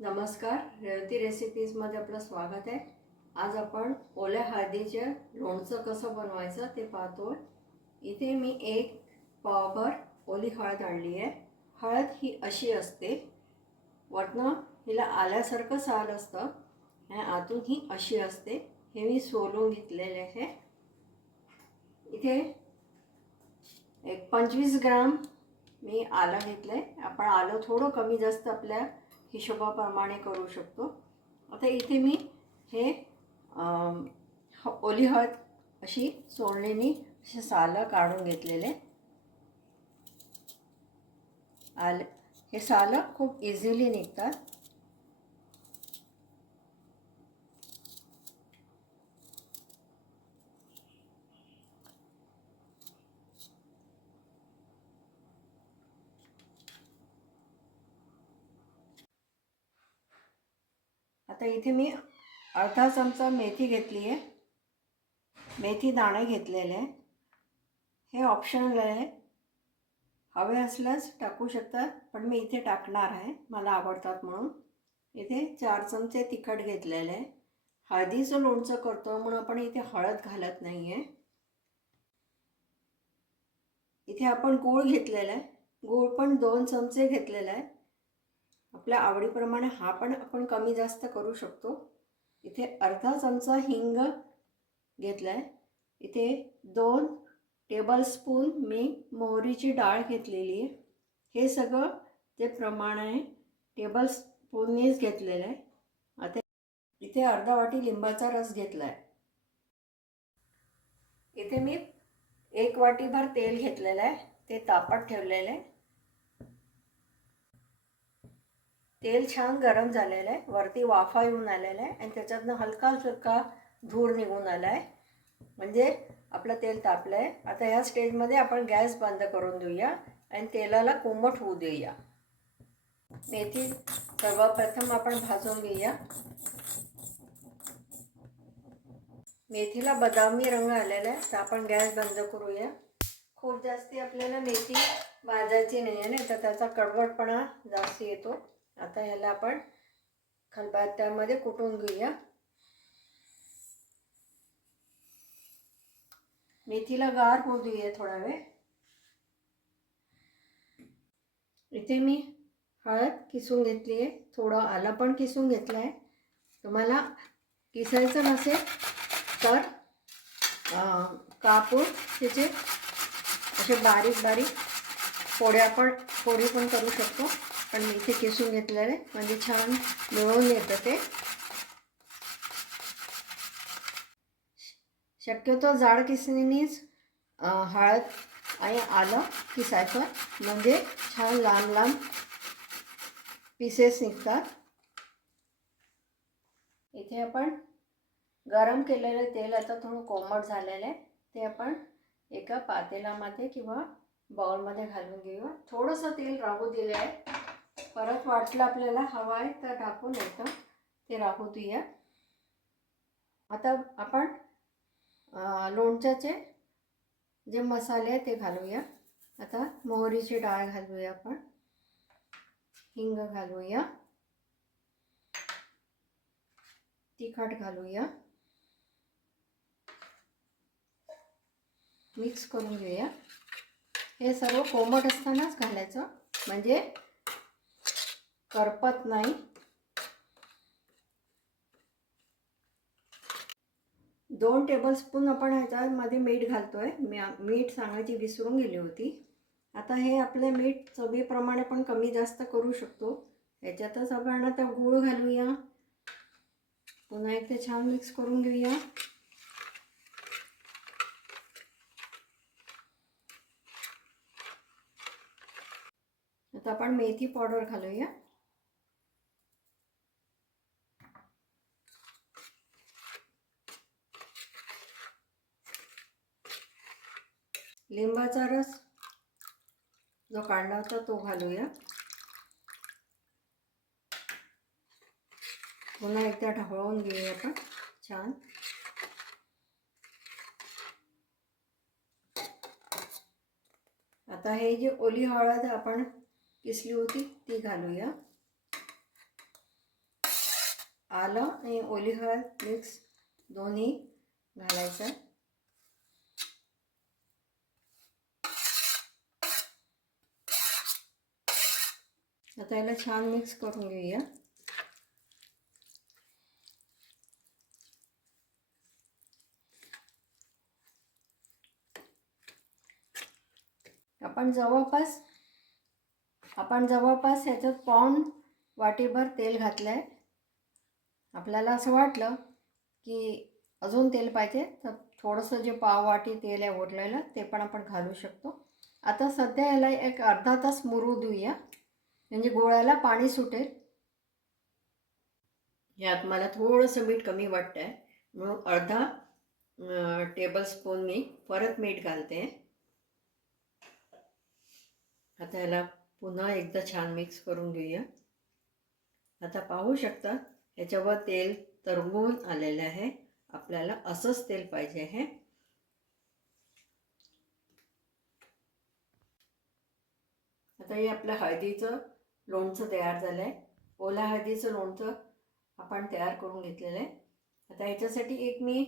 नमस्कार रेवती रेसिपीजमध्ये आपलं स्वागत आहे. आज आपण ओल्या हळदीचे लोणचं कसं बनवायचं ते पाहतो. इथे मी एक पावभर ओली हळद आणली आहे. हळद ही अशी असते वटणं हिला आल्यासारखं साल असतं आणि आतून ही अशी असते. हे मी सोलून घेतलेले आहे. इथे एक पंचवीस ग्राम मी आलं घेतलं आहे आपण आलं थोडं कमी जास्त आपल्या हिशोबाप्रमाणे करू शकतो. आता इथे मी हे ह- ओली हळद अशी सोडणीनी असे सालं काढून घेतलेले. आले हे सालं खूप इझिली निघतात. आता इथे मी अर्धा चमचा मेथी घेतली आहे. मेथी दाणे घेतलेले आहे. हे ऑप्शनल आहे. हवे असल्यास टाकू शकतात पण मी इथे टाकणार आहे. मला आवडतात म्हणून. इथे चार चमचे तिखट घेतलेले आहे. हळदीचं लोणचं करतो म्हणून आपण इथे हळद घालत नाही आहे इथे आपण गूळ घेतलेला आहे. गूळ पण दोन चमचे घेतलेला आहे. आपल्या आवडीप्रमाणे हा पण आपण कमी जास्त करू शकतो. इथे अर्धा चमचा हिंग घेतला आहे इथे दोन टेबलस्पून मी मोहरीची डाळ घेतलेली आहे. हे सगळं जे प्रमाण आहे टेबलस्पूननीच घेतलेलं आहे. आता इथे अर्धा वाटी लिंबाचा रस घेतला आहे इथे मी एक वाटीभर तेल घेतलेलं आहे. ते तापत ठेवलेलं आहे. तेल छान गरम झालेलं आहे. वरती वाफा येऊन आलेला आहे. आणि त्याच्यातनं हलका हलका धूर निघून आला आहे म्हणजे आपलं तेल तापलं आहे आता ह्या स्टेजमध्ये आपण गॅस बंद करून देऊया. आणि तेलाला कोमट होऊ देऊया. मेथी सर्वप्रथम आपण भाजून घेऊया. मेथीला बदामी रंग आलेला आहे. तर आपण गॅस बंद करूया. खूप जास्ती आपल्याला मेथी भाजायची नाही आहे ना तर त्याचा कडवटपणा जास्त येतो. आता ह्याला आपण खलबत्त्यामध्ये कुटून घेऊया. मेथीला गार होऊ देऊया थोडा वेळ. इथे मी हळद किसून घेतली आहे. थोडं आलं पण किसून घेतलं आहे तुम्हाला किसायचं नसेल तर अं, कापून त्याचे असे बारीक बारीक पोळ्या पण पोळी पण करू शकतो. पण मी इथे किसून घेतलेलं आहे. म्हणजे छान मिळून येतं ते. शक्यतो जाड किसणीनीच हळद आणि आलं किसायचं. म्हणजे छान लांब लांब पीसेस निघतात. इथे आपण गरम केलेलं तेल आता थोडं कोमट झालेलं आहे. ते आपण एका पातेलामध्ये किंवा बाउलमध्ये घालून घेऊया. थोडंसं तेल राहू दिलं आहे परत वाटलं आपल्याला हवं आहे तर टाकून येतं ते राहू देऊया आता आपण लोणच्याचे जे मसाले आहे ते घालूया. आता मोहरीची डाळ घालूया आपण. हिंग घालूया. तिखट घालूया. मिक्स करून घेऊया. हे सर्व कोमट असतानाच घालायचं. म्हणजे करपत नाही. दोन टेबलस्पून आपण ह्याच्यामध्ये मीठ घालतोय. मी मीठ सांगायची विसरून गेली होती. आता हे आपले मीठ चवीप्रमाणे पण कमी जास्त करू शकतो. ह्याच्यातच आपण आता गूळ घालूया. पुन्हा एक ते छान मिक्स करून घेऊया. आता आपण मेथी पावडर घालूया. लिंबाचा रस जो काढला होता तो घालूया. पुन्हा एकदा ढवळून घेऊया आपण. छान. आता हे जी ओली हळद आपण किसली होती ती घालूया. आलं आणि ओली हळद मिक्स दोन्ही घालायचं आहे आता याला छान मिक्स करून घेऊया. आपण जवळपास आपण जवळपास ह्याच्यात पाऊण वाटीभर तेल घातलं आहे आपल्याला असं वाटलं की अजून तेल पाहिजे तर थोडंसं जे पाव वाटी तेल आहे ओढलेलं ते पण आपण घालू शकतो. आता सध्या याला एक अर्धा तास मुरू देऊया. म्हणजे गोळ्याला पाणी सुटेल. यात मला थोडंसं मीठ कमी वाटतं आहे म्हणून अर्धा टेबल स्पून मी परत मीठ घालते. आता याला पुन्हा एकदा छान मिक्स करून घेऊया. आता पाहू शकता याच्यावर तेल तरंगून आलेलं आहे. आपल्याला असंच तेल पाहिजे आहे. आता हे आपलं हळदीचं लोणचं तयार झालं आहे ओला हळदीचं लोणचं आपण तयार करून घेतलेलं आहे. आता ह्याच्यासाठी एक मी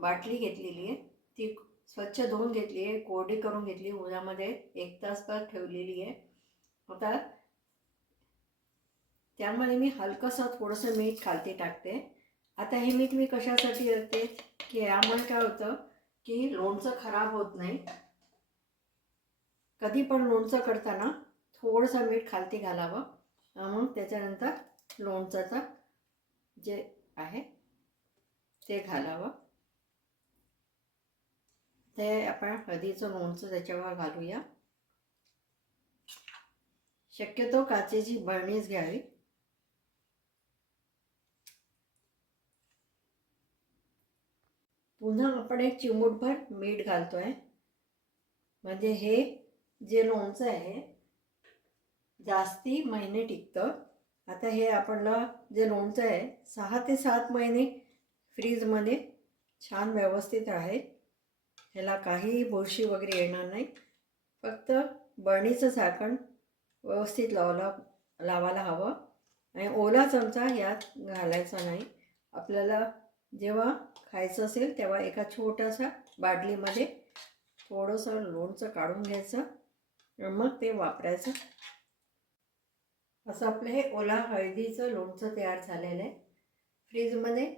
बाटली घेतलेली आहे. ती स्वच्छ धुवून घेतली आहे कोरडी करून घेतली उन्हामध्ये एक तास तर ठेवलेली आहे. आता त्यामध्ये मी हलकंसं थोडंसं मीठ खालती टाकते. आता हे मीठ मी कशासाठी करते की यामुळे काय होतं की लोणचं खराब होत नाही. कधी पण लोणचं करताना थोडंसं मीठ खालती घालावं. मग त्याच्यानंतर लोणचाचा जे आहे ते घालावं. ते आपण हळदीचं लोणचं त्याच्यावर घालूया. शक्यतो काचेची बळणीच घ्यावी. पुन्हा आपण एक चिमूटभर मीठ घालतोय. म्हणजे हे जे लोणचं आहे जास्ती महिने टिकतं. आता हे आपणला जे लोणचं आहे सहा ते सात महिने फ्रीजमध्ये छान व्यवस्थित आहे. ह्याला काहीही बुरशी वगैरे येणार नाही. फक्त बळणीचं झाकण व्यवस्थित लावला लावायला हवं. आणि ओला चमचा यात घालायचा नाही. आपल्याला जेव्हा खायचं असेल तेव्हा एका छोट्याशा बाटलीमध्ये थोडंसं लोणचं काढून घ्यायचं. मग ते वापरायचं. असं आपलं हे ओला हळदीचं लोणचं तयार झालेलं आहे. फ्रीजमध्ये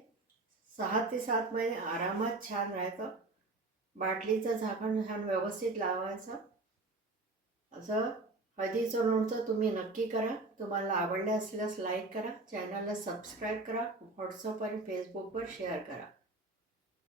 सहा ते सात महिने आरामात छान राहतं. बाटलीचं झाकण छान व्यवस्थित लावायचं. असं हळदीचं लोणचं तुम्ही नक्की करा. तुम्हाला आवडलं असल्यास लाईक करा. चॅनलला सबस्क्राईब करा. व्हॉट्सअप आणि फेसबुकवर शेअर करा.